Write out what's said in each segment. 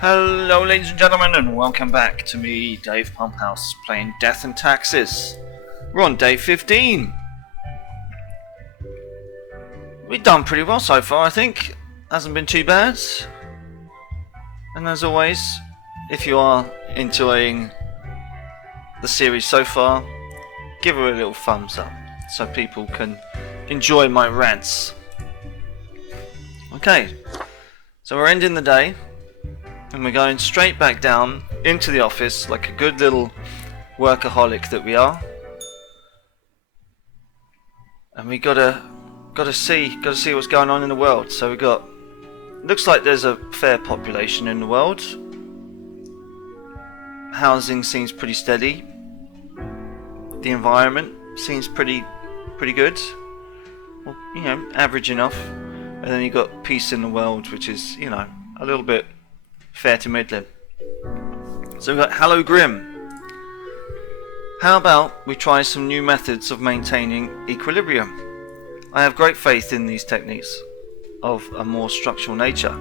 Hello ladies and gentlemen, and welcome back to me, Dave Pumphouse, playing Death and Taxes. We're on day 15. We've done pretty well so far, I think. Hasn't been too bad. And as always, if you are enjoying the series so far, give her a little thumbs up so people can enjoy my rants. Okay, so we're ending the day. And we're going straight back down into the office like a good little workaholic that we are. And we gotta see what's going on in the world. So we got, looks like there's a fair population in the world. Housing seems pretty steady. The environment seems pretty good. Well, you know, average enough. And then you got peace in the world, which is, you know, a little bit fair to middling. So we've got Hello Grim. How about we try some new methods of maintaining equilibrium? I have great faith in these techniques of a more structural nature.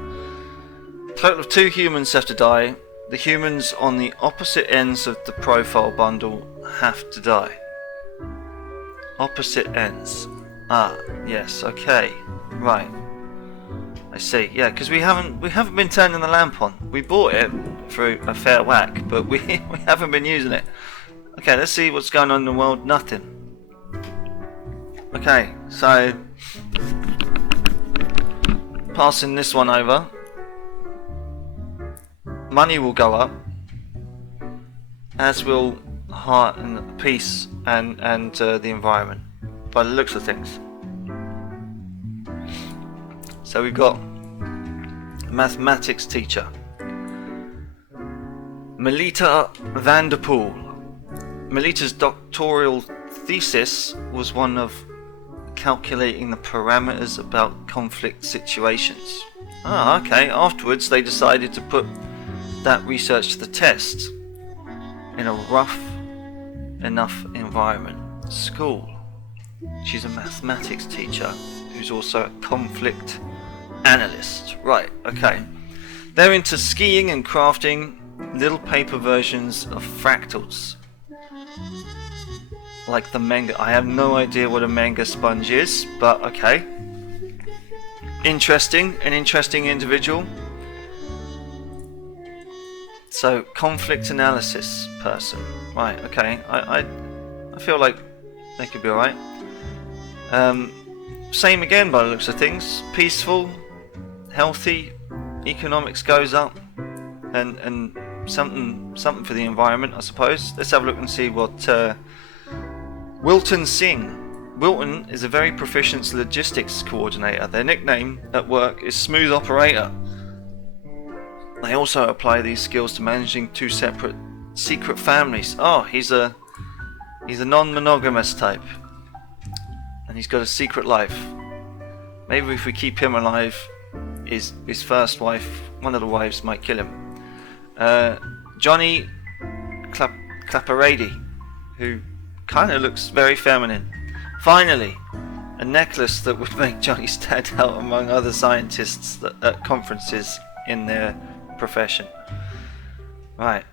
A total of 2 humans have to die. The humans on the opposite ends of the profile bundle have to die. Opposite ends. Ah, yes, okay. Right. I see, yeah, because we haven't been turning the lamp on. We bought it for a fair whack, but we haven't been using it. Okay, let's see what's going on in the world. Nothing. Okay, so passing this one over. Money will go up, as will heart and peace and the environment, by the looks of things. So we've got a mathematics teacher, Melita Vanderpool. Melita's doctoral thesis was one of calculating the parameters about conflict situations. Ah, okay. Afterwards, they decided to put that research to the test in a rough enough environment. School. She's a mathematics teacher who's also a conflict analyst. Right, okay. They're into skiing and crafting little paper versions of fractals. Like the manga. I have no idea what a manga sponge is, but okay. Interesting. An interesting individual. So, conflict analysis person. Right, okay. I feel like they could be alright. Same again by the looks of things. Peaceful, healthy, economics goes up, and something for the environment, I suppose. Let's have a look and see what Wilton Singh. Wilton is a very proficient logistics coordinator. Their nickname at work is Smooth Operator. They also apply these skills to managing 2 separate secret families. Oh, he's a non-monogamous type. And he's got a secret life. Maybe if we keep him alive, his first wife, one of the wives, might kill him. Johnny Claparady, who kind of looks very feminine. Finally, a necklace that would make Johnny stand out among other scientists at conferences in their profession. Right.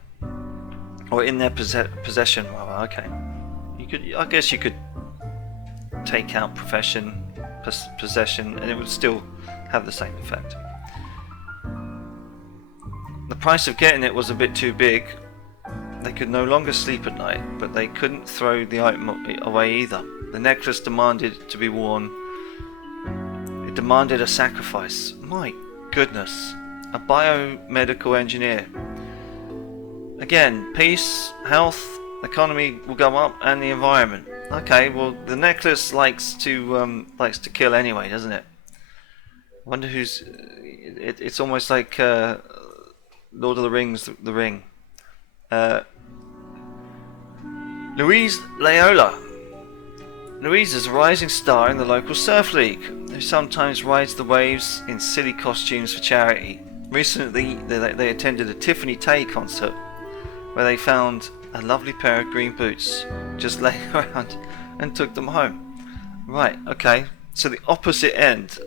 Or in their possession, rather. Okay. I guess you could take out profession, possession, and it would still have the same effect. The price of getting it was a bit too big. They could no longer sleep at night, but they couldn't throw the item away either. The necklace demanded to be worn. It demanded a sacrifice. My goodness. A biomedical engineer. Again, peace, health, economy will go up, and the environment. Okay, well, the necklace likes to kill anyway, doesn't it? I wonder who's. It's almost like Lord of the Rings, the Ring. Louise Layola. Louise is a rising star in the local surf league, who sometimes rides the waves in silly costumes for charity. Recently, they attended a Tiffany Tay concert, where they found a lovely pair of green boots just laying around and took them home. Right, okay. So the opposite end,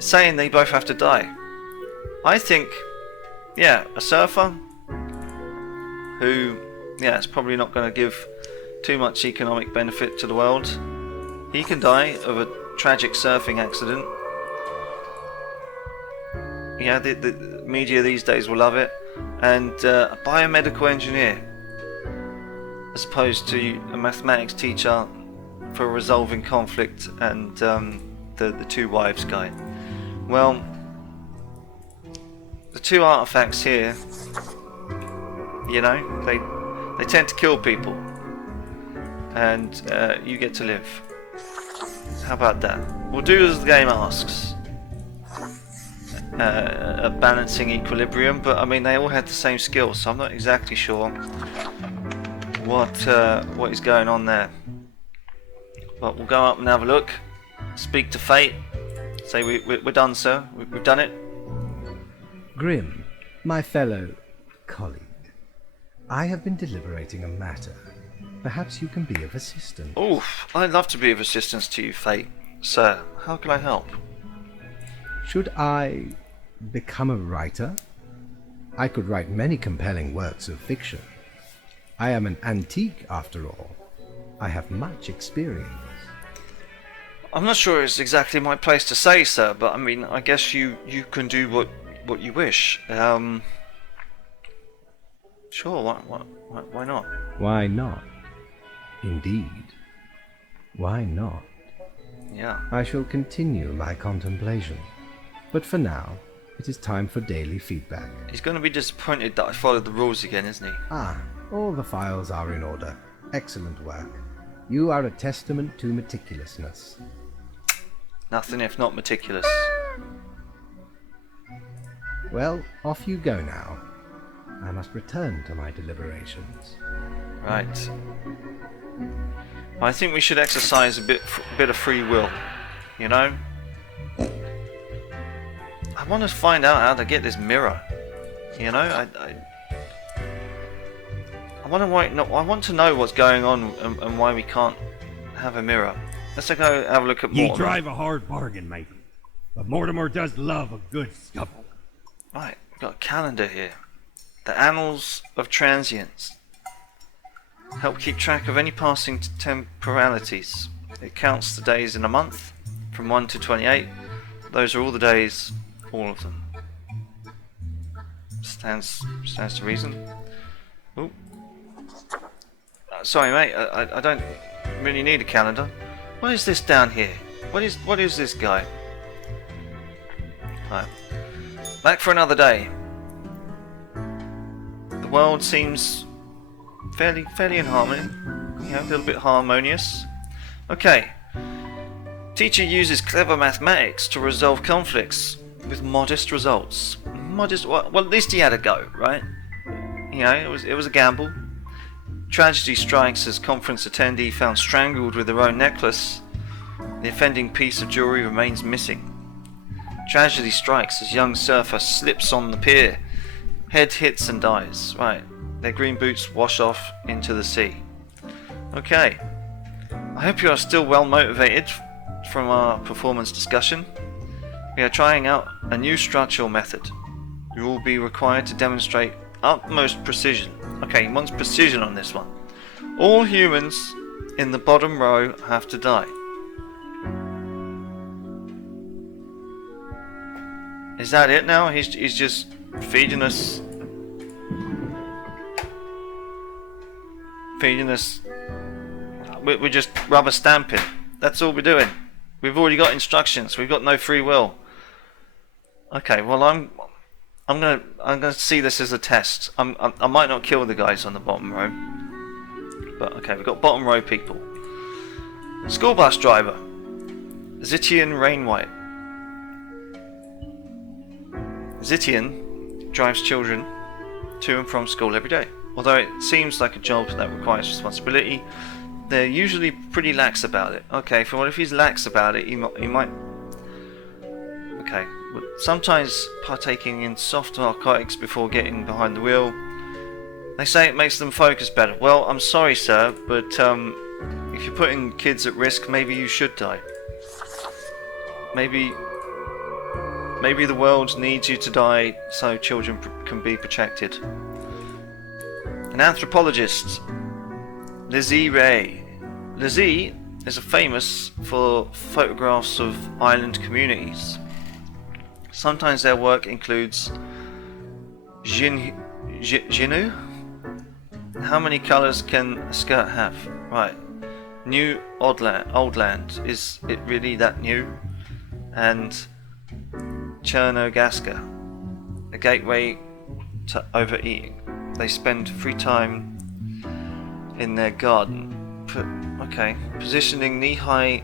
saying they both have to die. I think yeah, a surfer who, yeah, it's probably not going to give too much economic benefit to the world. He can die of a tragic surfing accident. Yeah, the media these days will love it. And a biomedical engineer, as opposed to a mathematics teacher for resolving conflict, and the two wives guy. Well, the two artifacts here, you know, they tend to kill people, and you get to live. How about that? We'll do as the game asks. A balancing equilibrium, but I mean they all had the same skills, so I'm not exactly sure what is going on there. But we'll go up and have a look, speak to Fate, say we're done, sir. We've done it. Grim, my fellow colleague, I have been deliberating a matter. Perhaps you can be of assistance. Oh, I'd love to be of assistance to you, Fate. Sir, how can I help? Should I become a writer? I could write many compelling works of fiction. I am an antique, after all. I have much experience. I'm not sure it's exactly my place to say, sir, but I mean, I guess you can do what you wish. Sure, why not? Why not? Indeed. Why not? Yeah. I shall continue my contemplation. But for now, it is time for daily feedback. He's going to be disappointed that I followed the rules again, isn't he? Ah, all the files are in order. Excellent work. You are a testament to meticulousness. Nothing if not meticulous. Well, off you go now. I must return to my deliberations. Right. I think we should exercise a bit of free will, you know? I want to find out how to get this mirror. You know, I want to know what's going on and why we can't have a mirror. Let's go have a look at Ye Mortimer. drive a hard bargain, mate. But Mortimer does love a good scuffle. Right, we've got a calendar here. The Annals of Transience. Help keep track of any passing temporalities. It counts the days in a month, from 1 to 28. Those are all the days, all of them. Stands to reason. Oh, sorry, mate. I don't really need a calendar. What is this down here? What is this guy? Right. Back for another day. The world seems fairly in harmony. You know, a little bit harmonious. Okay. Teacher uses clever mathematics to resolve conflicts with modest results. Modest. Well, at least he had a go, right? You know, it was a gamble. Tragedy strikes as conference attendee found strangled with her own necklace. The offending piece of jewelry remains missing. Tragedy strikes as young surfer slips on the pier. Head hits and dies. Right. Their green boots wash off into the sea. Okay. I hope you are still well motivated from our performance discussion. We are trying out a new structural method. You will be required to demonstrate utmost precision. Okay, he wants precision on this one. All humans in the bottom row have to die. Is that it now? He's just feeding us. We're just rubber stamping. That's all we're doing. We've already got instructions. We've got no free will. Okay, well I'm gonna see this as a test. I might not kill the guys on the bottom row, but okay, we've got bottom row people. School bus driver, Zitian Rainwhite. Zitian drives children to and from school every day. Although it seems like a job that requires responsibility, they're usually pretty lax about it. Okay, for what if he's lax about it, he might. Okay, sometimes partaking in soft narcotics before getting behind the wheel. They say it makes them focus better. Well, I'm sorry, sir, but if you're putting kids at risk, maybe you should die. Maybe the world needs you to die so children can be protected. An anthropologist, Lizzie Ray. Lizzie is famous for photographs of island communities. Sometimes their work includes Ginu. How many colours can a skirt have? Right. New Old Land. Is it really that new? And Chernogaska, a gateway to overeating. They spend free time in their garden. Positioning knee-high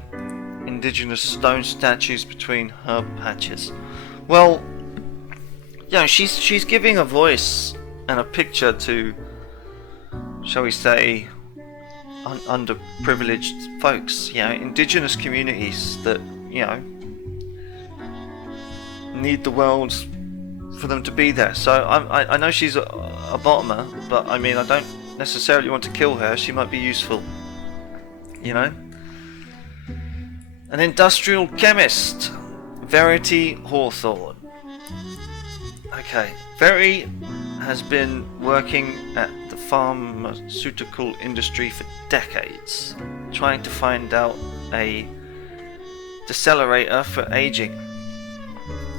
indigenous stone statues between herb patches. Well, she's giving a voice and a picture to, shall we say, underprivileged folks. Indigenous communities that need the world for them to be there. So I know she's a bottomer, but I mean I don't necessarily want to kill her. She might be useful. An industrial chemist, Verity Hawthorne. Okay, Verity has been working at the pharmaceutical industry for decades, trying to find out a decelerator for aging.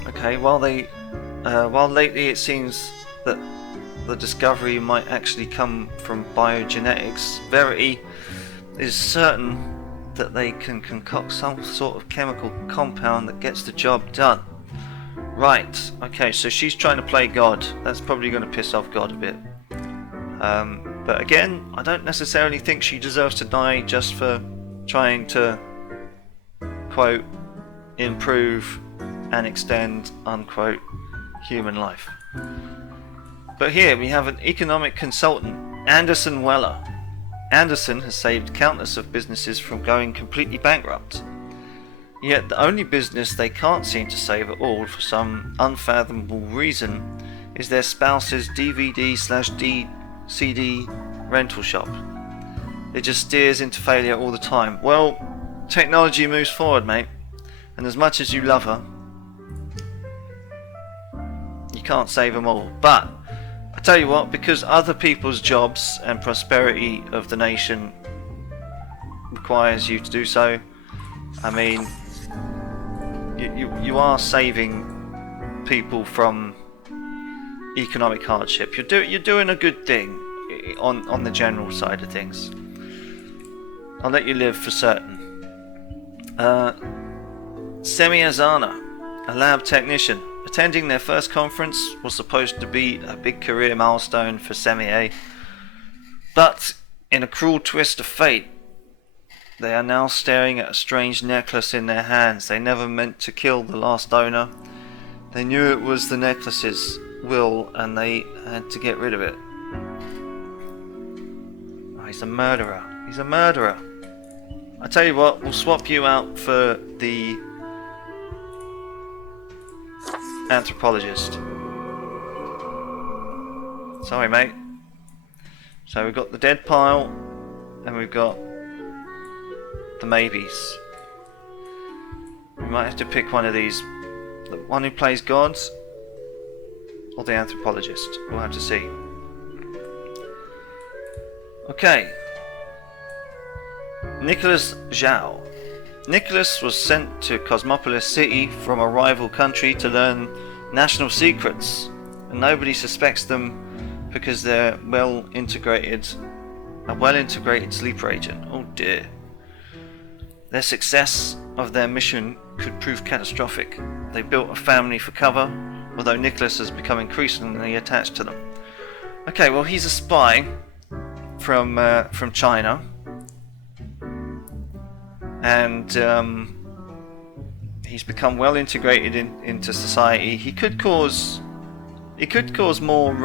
Okay, while lately it seems that the discovery might actually come from biogenetics, Verity is certain that they can concoct some sort of chemical compound that gets the job done. Right, okay, so she's trying to play God. That's probably going to piss off God a bit. But again, I don't necessarily think she deserves to die just for trying to, quote, improve and extend, unquote, human life. But here we have an economic consultant, Anderson Weller. Anderson has saved countless of businesses from going completely bankrupt. Yet the only business they can't seem to save at all for some unfathomable reason is their spouse's DVD/CD rental shop. It just steers into failure all the time. Well, technology moves forward, mate, and as much as you love her, you can't save them all. But I tell you what, because other people's jobs and prosperity of the nation requires you to do so, I mean, you are saving people from economic hardship. You're doing a good thing on the general side of things. I'll let you live for certain. Semi Azana, a lab technician. Attending their first conference was supposed to be a big career milestone for Semi-A, but in a cruel twist of fate, they are now staring at a strange necklace in their hands. They never meant to kill the last owner. They knew it was the necklace's will and they had to get rid of it. Oh, he's a murderer. He's a murderer. I tell you what, we'll swap you out for the anthropologist. Sorry, mate. So we've got the dead pile and we've got the maybes. We might have to pick one of these. The one who plays gods or the anthropologist. We'll have to see. Okay. Nicholas Zhao. Nicholas was sent to Cosmopolis City from a rival country to learn national secrets, and nobody suspects them because they're a well-integrated sleeper agent. Oh dear. Their success of their mission could prove catastrophic. They built a family for cover, although Nicholas has become increasingly attached to them. Okay, well he's a spy from China. And he's become well integrated into society. He could cause more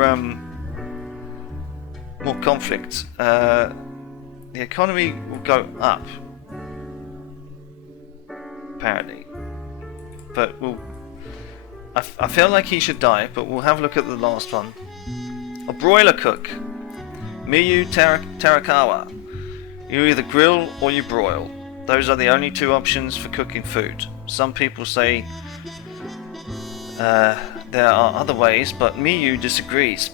conflict. The economy will go up, apparently. But I feel like he should die. But we'll have a look at the last one. A broiler cook, Miyu Terakawa. You either grill or you broil. Those are the only two options for cooking food. Some people say they're there are other ways, but Miyu disagrees.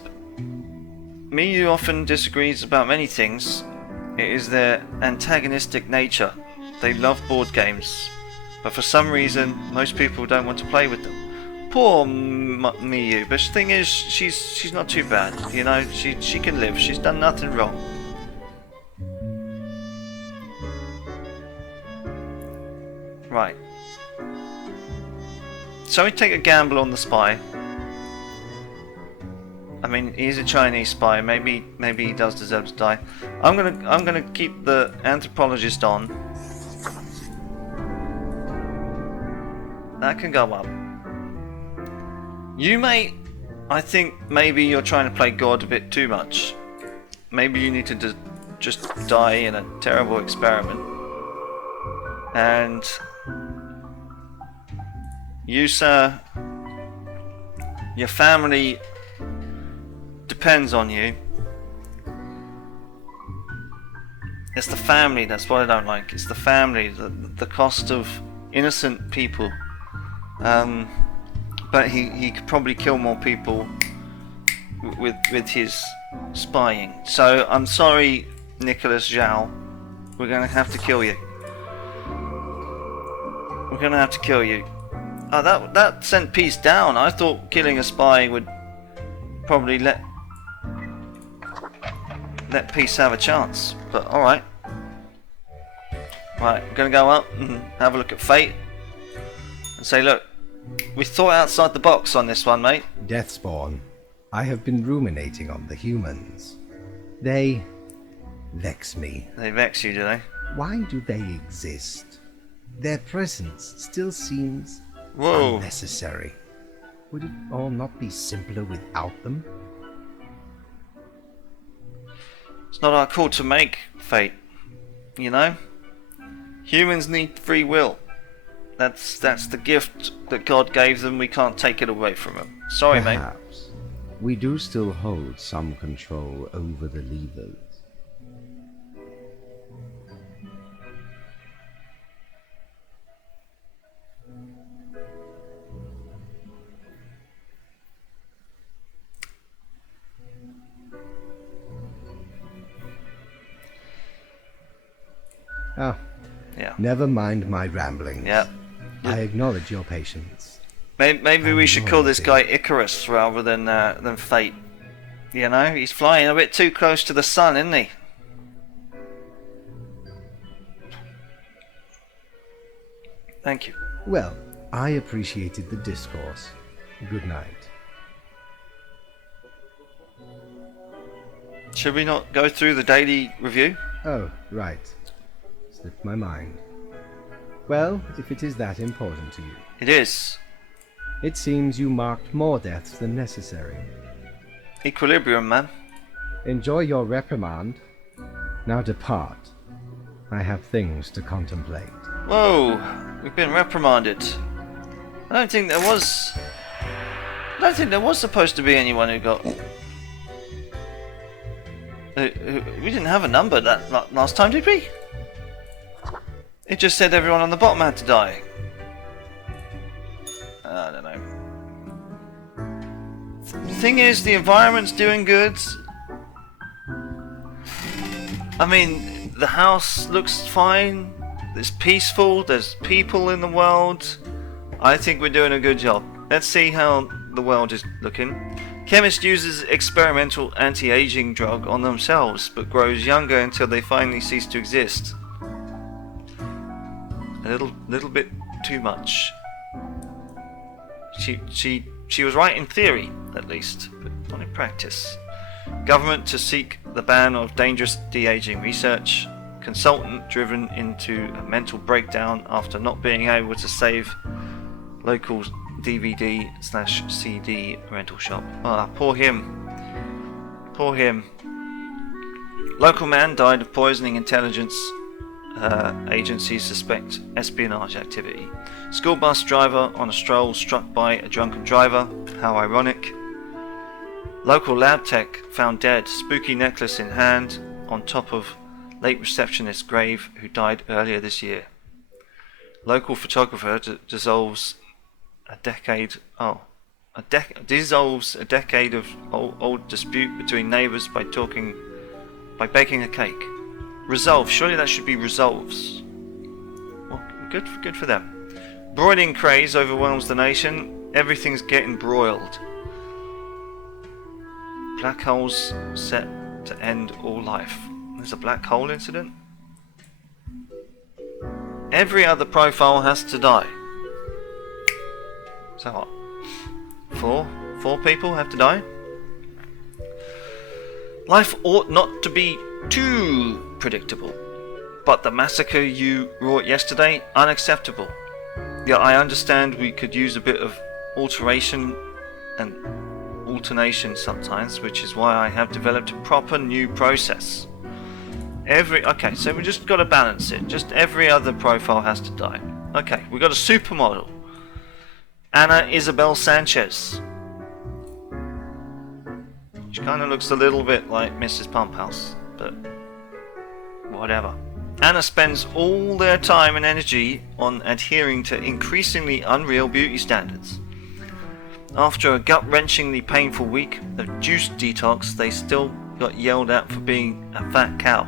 Miyu often disagrees about many things. It is their antagonistic nature. They love board games, but for some reason, most people don't want to play with them. Poor Miyu, but the thing is, she's not too bad. You know, she can live. She's done nothing wrong. Right. So we take a gamble on the spy. I mean, he's a Chinese spy. Maybe he does deserve to die. I'm gonna keep the anthropologist on. That can go up. You may, I think maybe you're trying to play God a bit too much. Maybe you need to just die in a terrible experiment. And you, sir, your family depends on you. It's the family, that's what I don't like. It's the family, the cost of innocent people. But he could probably kill more people with his spying. So I'm sorry, Nicholas Zhao. We're gonna have to kill you. We're gonna have to kill you. Oh, that sent peace down. I thought killing a spy would probably let peace have a chance. But all right. Right, I'm gonna go up and have a look at fate and say, look, we thought outside the box on this one, mate. Deathspawn, I have been ruminating on the humans. They vex me. They vex you, do they? Why do they exist? Their presence still seems Whoa. unnecessary. Would it all not be simpler without them? It's not our call to make, fate. You know? Humans need free will. That's the gift that God gave them. We can't take it away from them. Sorry, mate. Perhaps. We do still hold some control over the levers. Ah, Yeah. never mind my ramblings. Yeah. I acknowledge your patience. Maybe we should call this guy Icarus rather than Fate. You know, he's flying a bit too close to the sun, isn't he? Thank you. Well, I appreciated the discourse. Good night. Should we not go through the daily review? Oh, right. Slipped my mind. Well, if it is that important to you. It is. It seems you marked more deaths than necessary. Equilibrium, man. Enjoy your reprimand. Now depart. I have things to contemplate. Whoa, we've been reprimanded. I don't think there was supposed to be anyone who got. We didn't have a number that last time, did we? It just said everyone on the bottom had to die. I don't know. The thing is, the environment's doing good. I mean, the house looks fine. It's peaceful. There's people in the world. I think we're doing a good job. Let's see how the world is looking. Chemist uses experimental anti-aging drug on themselves, but grows younger until they finally cease to exist. A little bit too much. She was right in theory, at least, but not in practice. Government to seek the ban of dangerous de-aging research. Consultant driven into a mental breakdown after not being able to save local DVD/CD rental shop. Ah, poor him. Poor him. Local man died of poisoning. Intelligence agencies suspect espionage activity. School bus driver on a stroll struck by a drunken driver. How ironic. Local lab tech found dead. Spooky necklace in hand on top of late receptionist's grave who died earlier this year. Local photographer dissolves a decade. Oh, dissolves a decade of old dispute between neighbours by baking a cake. Resolve. Surely that should be resolves. Well, good for them. Broiling craze overwhelms the nation. Everything's getting broiled. Black holes set to end all life. There's a black hole incident. Every other profile has to die. So what? Four people have to die? Life ought not to be too predictable, but the massacre you wrought yesterday, unacceptable. Yeah, I understand we could use a bit of alteration and alternation sometimes, which is why I have developed a proper new process. Okay, so we just got to balance it. Just every other profile has to die. Okay, we got a supermodel, Ana Isabel Sanchez. She kind of looks a little bit like Mrs. Pumphouse, but whatever. Ana spends all their time and energy on adhering to increasingly unreal beauty standards. After a gut-wrenchingly painful week of juice detox, they still got yelled at for being a fat cow.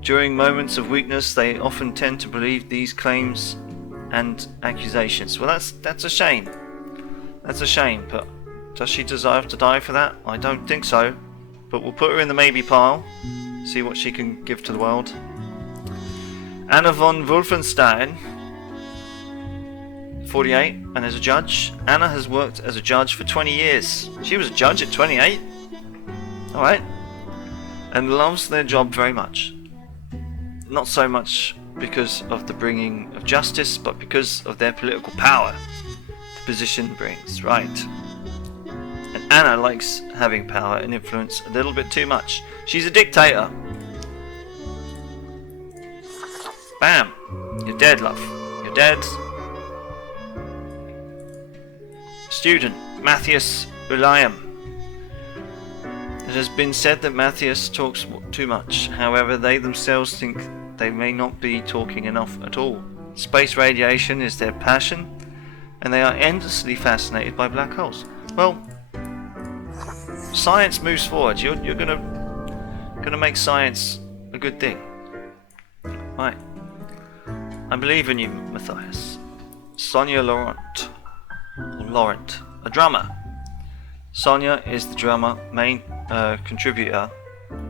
During moments of weakness, they often tend to believe these claims and accusations. Well, that's a shame. That's a shame, but does she deserve to die for that? I don't think so, but we'll put her in the maybe pile, see what she can give to the world. Anna von Wolfenstein, 48, and is a judge. Anna has worked as a judge for 20 years. She was a judge at 28. Alright. And loves their job very much. Not so much because of the bringing of justice, but because of their political power the position brings. Right. And Anna likes having power and influence a little bit too much. She's a dictator. Bam! You're dead, love. You're dead. Student, Matthias Ulayam. It has been said that Matthias talks too much. However, they themselves think they may not be talking enough at all. Space radiation is their passion, and they are endlessly fascinated by black holes. Well, science moves forward. You're gonna make science a good thing, right? I believe in you, Matthias. Sonia Laurent, a drummer. Sonia is the drummer, main contributor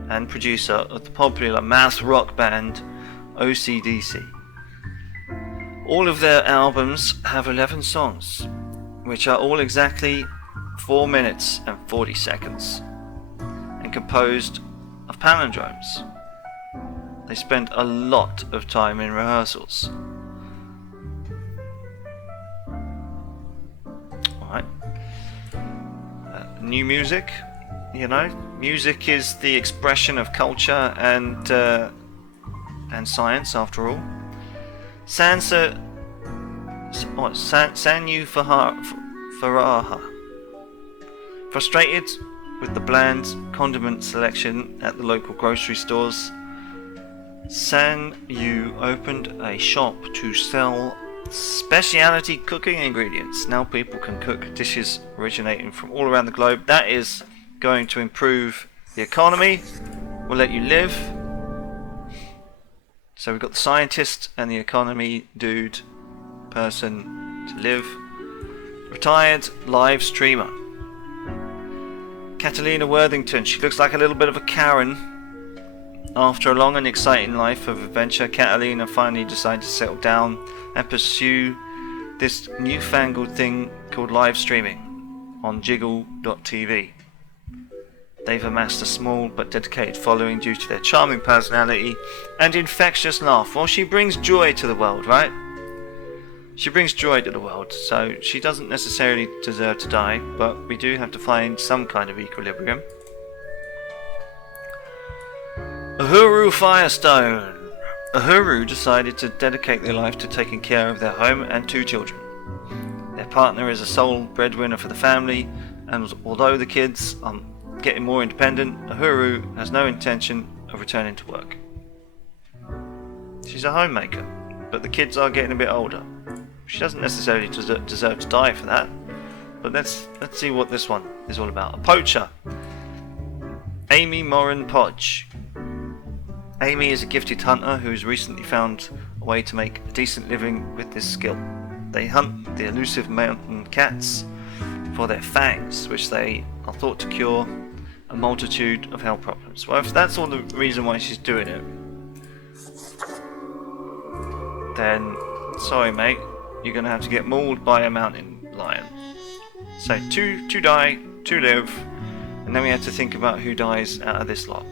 and producer of the popular math rock band OCDC. All of their albums have 11 songs, which are all exactly 4 minutes and 40 seconds, and composed of palindromes. They spend a lot of time in rehearsals. Alright. New music, music is the expression of culture and science, after all. Sanyu Faraha. Frustrated with the bland condiment selection at the local grocery stores, Sanyu opened a shop to sell specialty cooking ingredients. Now people can cook dishes originating from all around the globe. That is going to improve the economy, will let you live. So we've got the scientist and the economy dude person to live. Retired live streamer Catalina Worthington. She looks like a little bit of a Karen. After a long and exciting life of adventure, Catalina finally decided to settle down and pursue this newfangled thing called live streaming on Jiggle.tv. They've amassed a small but dedicated following due to their charming personality and infectious laugh. Well, she brings joy to the world, right? She brings joy to the world, so she doesn't necessarily deserve to die, but we do have to find some kind of equilibrium. Uhuru Firestone. Uhuru decided to dedicate their life to taking care of their home and 2 children. Their partner is a sole breadwinner for the family, and although the kids are getting more independent, Uhuru has no intention of returning to work. She's a homemaker, but the kids are getting a bit older. She doesn't necessarily deserve to die for that. But let's see what this one is all about. A poacher. Amy Moran Podge. Amy is a gifted hunter who has recently found a way to make a decent living with this skill. They hunt the elusive mountain cats for their fangs, which they are thought to cure a multitude of health problems. Well, if that's all the reason why she's doing it, then sorry mate, you're gonna have to get mauled by a mountain lion. So two die, 2 live, and then we have to think about who dies out of this lot.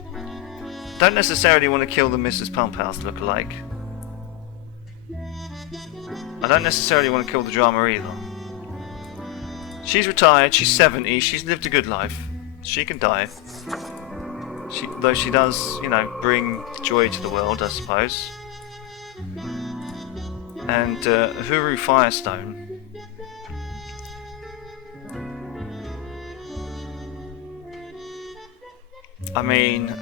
Don't necessarily want to kill the Mrs. Pumphouse lookalike. I don't necessarily want to kill the drama either. She's retired, she's 70, she's lived a good life. She can die. Though she does, you know, bring joy to the world, I suppose. And Uhuru Firestone. I mean,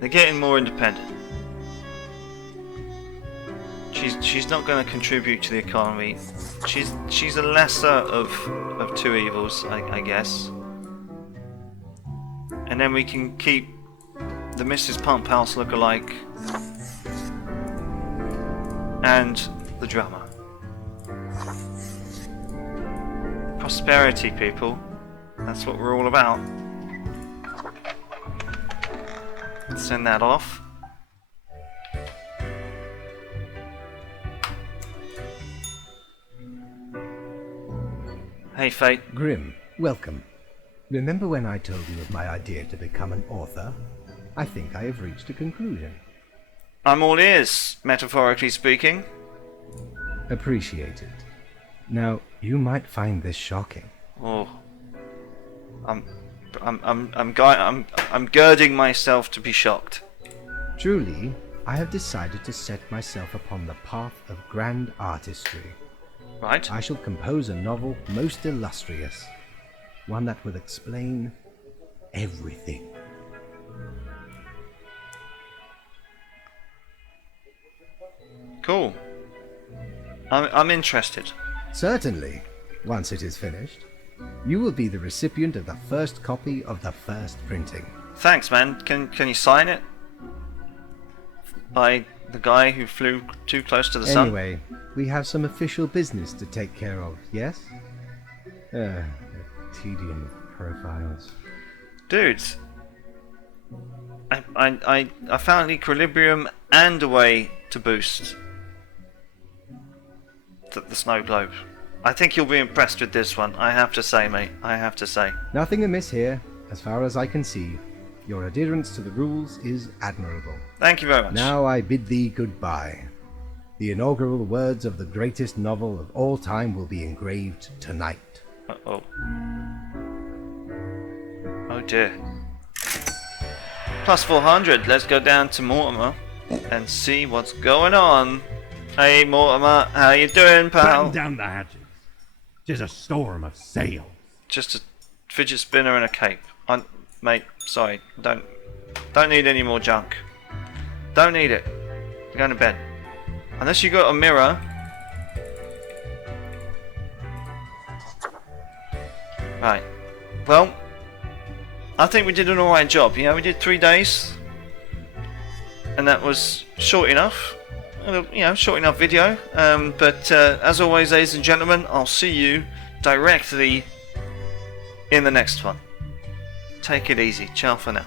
they're getting more independent. She's not going to contribute to the economy. She's a lesser of two evils, I guess. And then we can keep the Mrs. Pumphouse lookalike and the drummer. Prosperity, people. That's what we're all about. Let's send that off. Hey, Fate. Grim, welcome. Remember when I told you of my idea to become an author? I think I have reached a conclusion. I'm all ears, metaphorically speaking. Appreciate it. Now, you might find this shocking. Oh, I'm girding myself to be shocked. Truly, I have decided to set myself upon the path of grand artistry. Right? I shall compose a novel most illustrious, one that will explain everything. Cool. I'm interested. Certainly, once it is finished, you will be the recipient of the first copy of the first printing. Thanks, man. Can you sign it? By the guy who flew too close to the sun? Anyway, we have some official business to take care of, yes? The tedium of profiles. Dudes, I found equilibrium and a way to boost the snow globe. I think you'll be impressed with this one, I have to say, mate. I have to say. Nothing amiss here, as far as I can see. Your adherence to the rules is admirable. Thank you very much. Now I bid thee goodbye. The inaugural words of the greatest novel of all time will be engraved tonight. Uh-oh. Oh dear. Plus 400, let's go down to Mortimer and see what's going on. Hey Mortimer, how you doing, pal? Batten down the hatches. 'Tis a storm of sails. Just a fidget spinner and a cape. Mate, sorry, don't need any more junk. Don't need it. Go going to bed. Unless you got a mirror. Right. Well, I think we did an alright job. You know, we did 3 days. And that was short enough. You know, short enough video. But as always, ladies and gentlemen, I'll see you directly in the next one. Take it easy. Ciao for now.